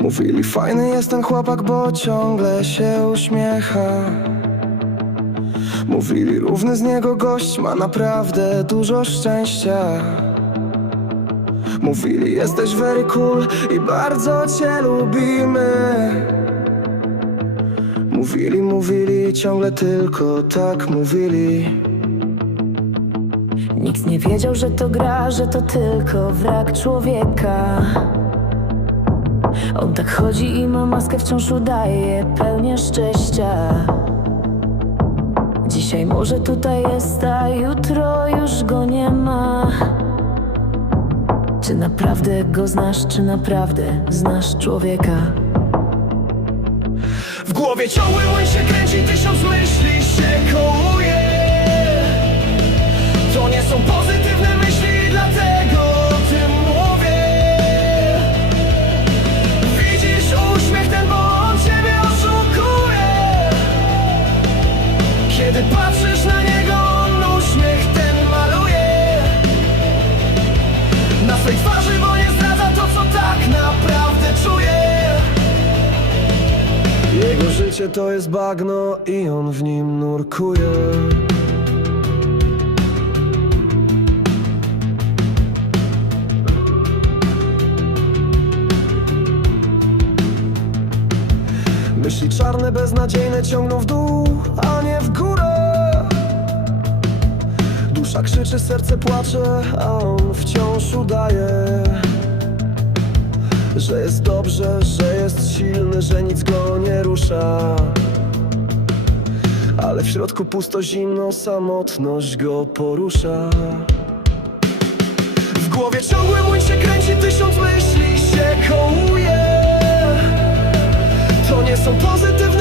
Mówili fajny jest ten chłopak, bo ciągle się uśmiecha. Mówili równy z niego gość ma naprawdę dużo szczęścia. Mówili jesteś very cool i bardzo cię lubimy. Mówili, mówili, ciągle tylko tak mówili. Nikt nie wiedział, że to gra, że to tylko wrak człowieka. On tak chodzi i ma maskę, wciąż udaje pełnię szczęścia. Dzisiaj może tutaj jest, a jutro już go nie ma. Czy naprawdę go znasz, czy naprawdę znasz człowieka? W głowie ciągły łąń się kręci, tysiąc myśli się kołuje swej twarzy, bo nie zdradza to, co tak naprawdę czuje jego życie to jest bagno i on w nim nurkuje. Myśli czarne, beznadziejne ciągną w dół, a nie w górę Dusza krzyczy, serce płacze, a on wciąż udaje że jest dobrze, że jest silny, że nic go nie rusza. Ale w środku pusto zimno, samotność go porusza. W głowie ciągły mój się kręci, tysiąc myśli się kołuje. To nie są pozytywne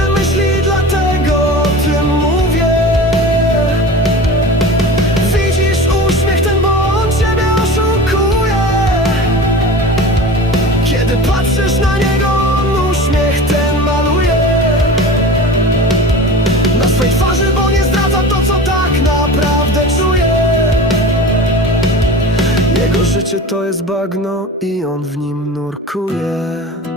To jest bagno i on w nim nurkuje